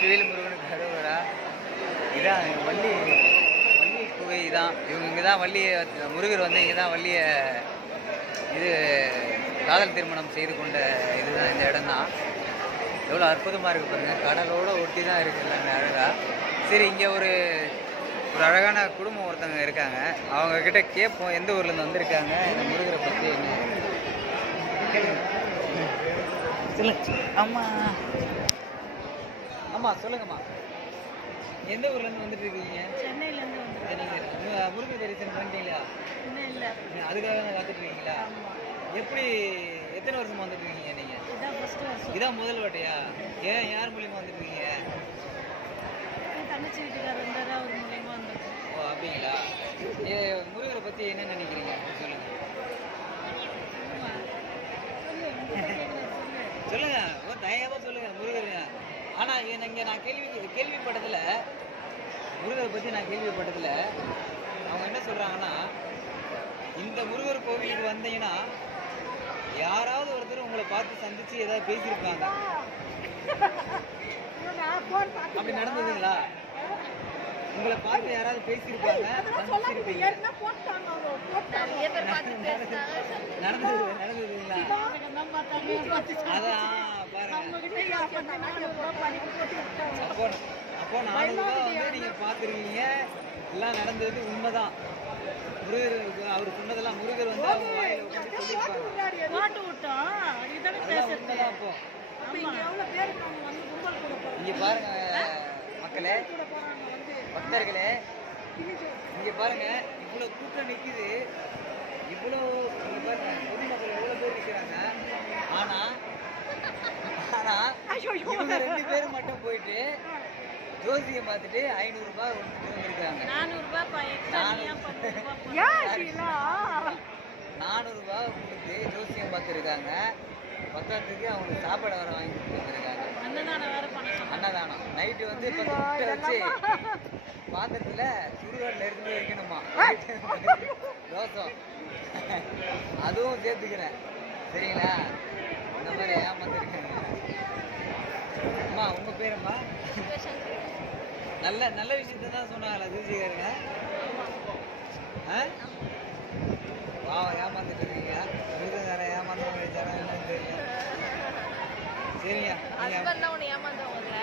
வெற்றிவேல் முருகனுக்கு அரோகரா இதான் வள்ளி வள்ளி குகை தான் இவங்க இங்கே தான் வள்ளியை முருகர் வந்து இங்கே தான் வள்ளியை இது காதல் திருமணம் செய்து கொண்ட இதுதான் இந்த இடம் தான் எவ்வளோ அற்புதமாக இருக்குது பாருங்க. கடலோட ஒட்டி தான் இருக்குது எல்லாமே அழகாக சரி இங்கே ஒரு ஒரு அழகான குடும்பம் ஒருத்தவங்க இருக்காங்க. அவங்க கிட்ட கேட்போம் எந்த ஊர்லேருந்து வந்திருக்காங்க இந்த முருகரை பற்றி என்ன? கேளுங்க அம்மா சொல்லுங்கம்மா. எந்த ஊர்லேருந்து வந்துட்டு இருக்கீங்க? சென்னையிலேருந்து வந்து நீங்கள் முருகர் தரிசனம் பண்ணிட்டீங்களா? இன்னும் இல்லை. அதுக்காக தான் காத்துட்டு இருக்கீங்களா எப்படி எத்தனை வருஷமா வந்துட்டு இருக்கீங்க நீங்கள் இதான் ஃபர்ஸ்ட் வருஷம். இதான் முதல் வாட்டியா? ஏன் யார் மூலியமா வந்துட்டு இருக்கீங்க தங்கச்சி வீட்டுக்காரர் இருந்தாரு அவர் மூலயமா வந்திருக்கோம் ஓ அப்படிங்களா? ஏ முருகரை பற்றி என்ன நினைக்கிறீங்க? சொல்லுங்க. சொல்லுங்க. ஓ தயவாக சொல்லுங்க முருகர் ஆனால் இங்கே நான் கேள்வி கேள்விப்பட்டதில் முருகரை பற்றி நான் கேள்விப்பட்டதில் அவங்க என்ன சொல்கிறாங்கன்னா இந்த முருகர் கோவிலுக்கு வந்தீங்கன்னா யாராவது ஒருத்தர் உங்களை பார்த்து சந்திச்சு ஏதாவது பேசியிருப்பாங்க. அப்படி நடந்ததுங்களா? உங்களை பார்த்து யாராவது பேசியிருப்பாங்க? பேசினாங்க நடந்தது நடந்ததுங்களா? அதான். அப்போ அப்போ நானூறுபா வந்து நீங்கள் பார்த்துருக்கீங்க எல்லாம் நடந்தது உண்மைதான் முருகர் அவர் சொன்னதெல்லாம் முருகர் வந்து அவங்க வாயில உட்காந்து சொல்லியிருப்பாங்க போட்டு விட்டோம் இதானே பேசுறது அப்போ இங்க பாருங்க மக்களே பக்தர்களே இங்க பாருங்க இவ்வளவு கூட்டம் நிக்குது. இவ்வளோ இங்க பாருங்க ரெண்டு பேரும் மட்டும் போயிட்டு ஜோசியை பார்த்துட்டு ஐநூறு ரூபாய் ரூபா நானூறு ரூபாய் கொடுத்து ஜோசியம் பார்த்துருக்காங்க. பத்தாத்துக்கு அவங்களுக்கு சாப்பாடு வர வாங்கி கொடுத்து வந்திருக்காங்க. அன்னதானம் நைட்டு வந்து வச்சு பாத்திரத்துல சுடுகாட்டில் எடுத்து போய் வைக்கணுமா? தோசம் அதுவும் சேர்த்துக்கிறேன். சரிங்களா? பேரம்மா நல்ல நல்ல விஷயத்த தான் சொன்னாங்களா ஆ? பாவம் ஏமாந்துட்டு இருக்கீங்க. மிருகங்காரன் ஏமாந்து வச்சாரா என்னன்னு தெரியல. சரிங்க ஏமாந்தவங்க